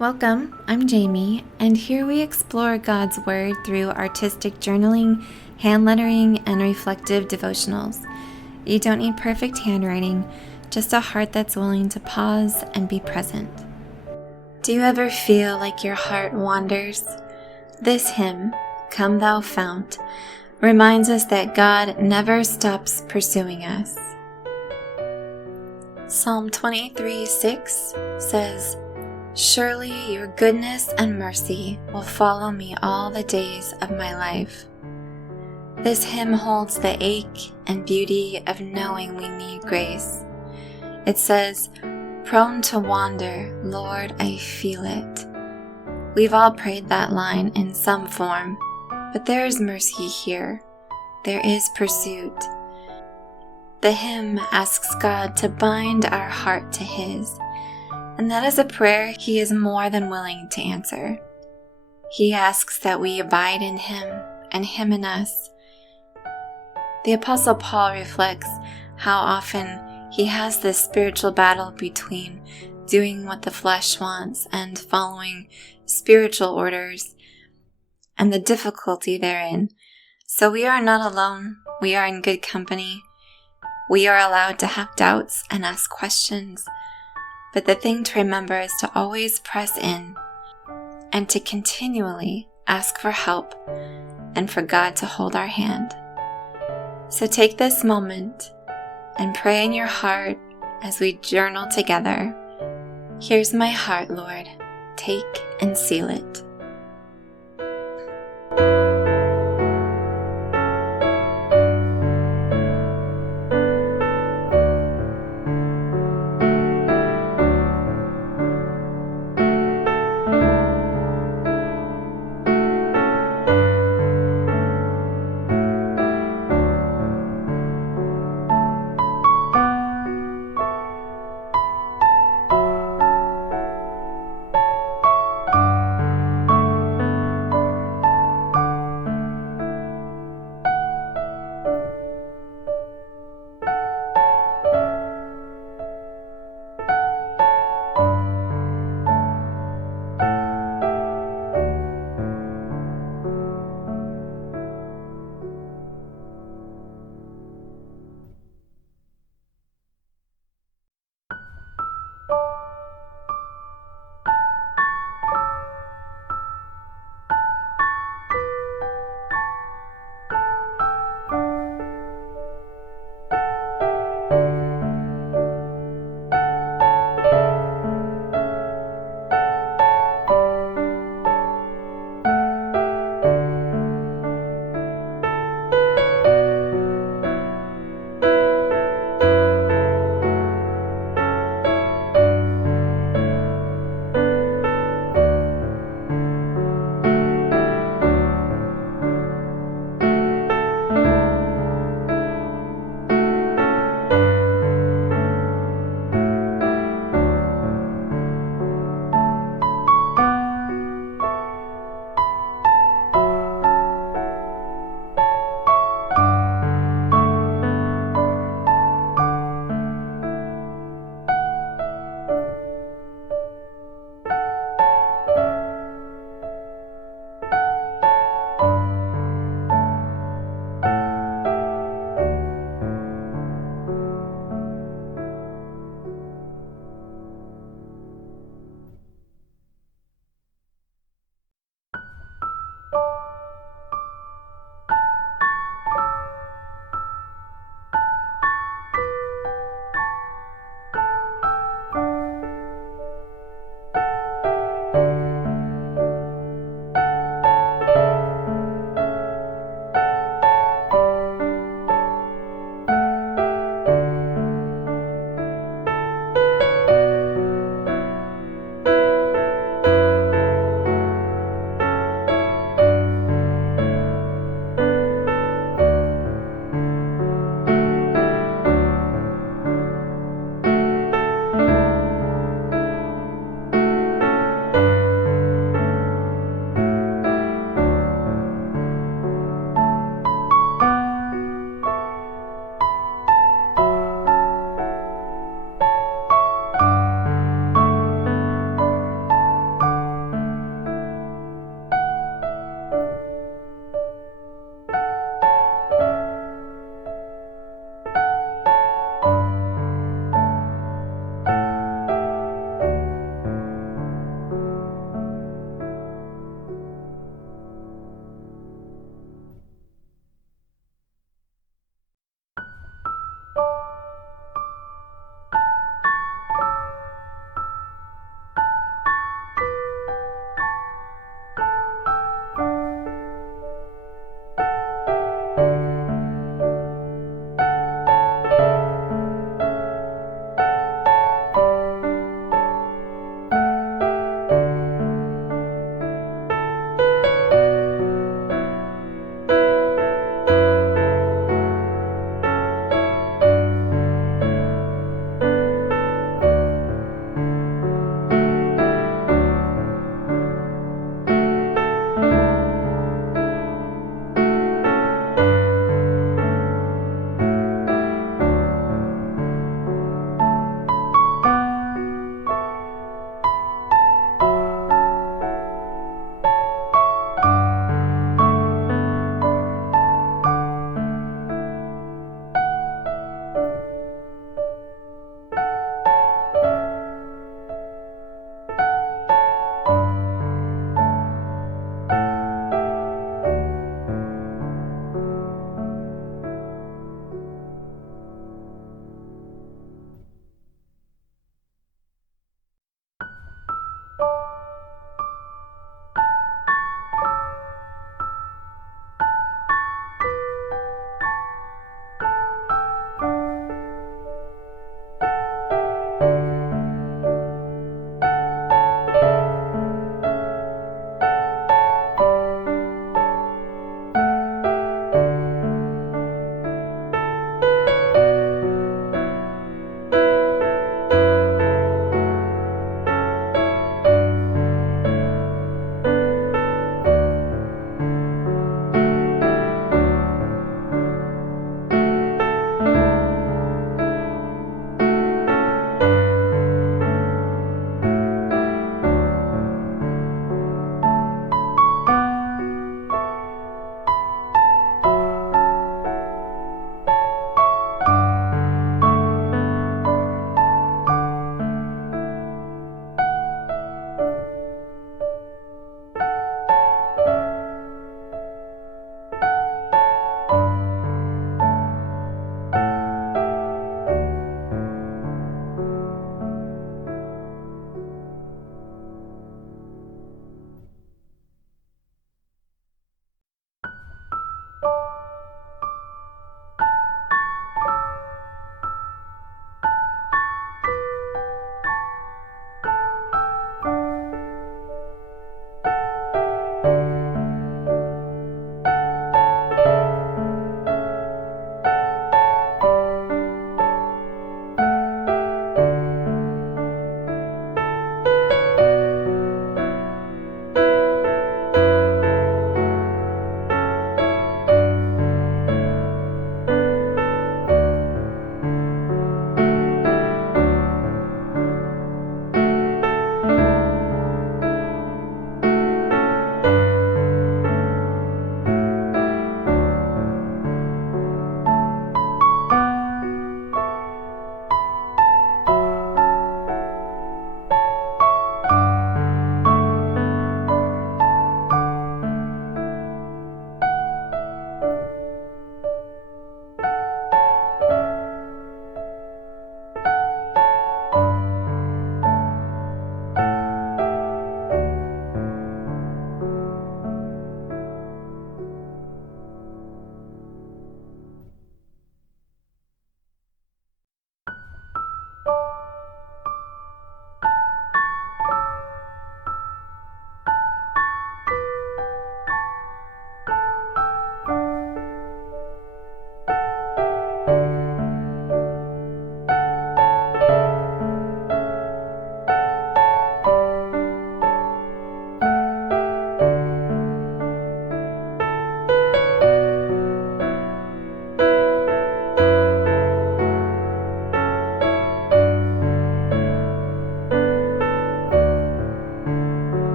Welcome, I'm Jamie, and here we explore God's Word through artistic journaling, hand lettering, and reflective devotionals. You don't need perfect handwriting, just a heart that's willing to pause and be present. Do you ever feel like your heart wanders? This hymn, Come Thou Fount, reminds us that God never stops pursuing us. Psalm 23:6 says, "Surely your goodness and mercy will follow me all the days of my life." This hymn holds the ache and beauty of knowing we need grace. It says, "Prone to wander, Lord, I feel it." We've all prayed that line in some form, but there is mercy here. There is pursuit. The hymn asks God to bind our heart to His, and that is a prayer He is more than willing to answer. He asks that we abide in Him and Him in us. The Apostle Paul reflects how often he has this spiritual battle between doing what the flesh wants and following spiritual orders, and the difficulty therein. So we are not alone. We are in good company. We are allowed to have doubts and ask questions. But the thing to remember is to always press in and to continually ask for help and for God to hold our hand. So take this moment and pray in your heart as we journal together. Here's my heart, Lord. Take and seal it.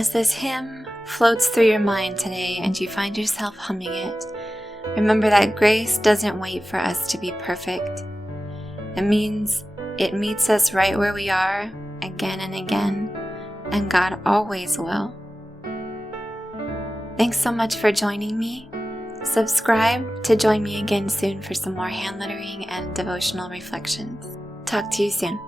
As this hymn floats through your mind today and you find yourself humming it, remember that grace doesn't wait for us to be perfect. It means it meets us right where we are again and again, and God always will. Thanks so much for joining me. Subscribe to join me again soon for some more hand lettering and devotional reflections. Talk to you soon.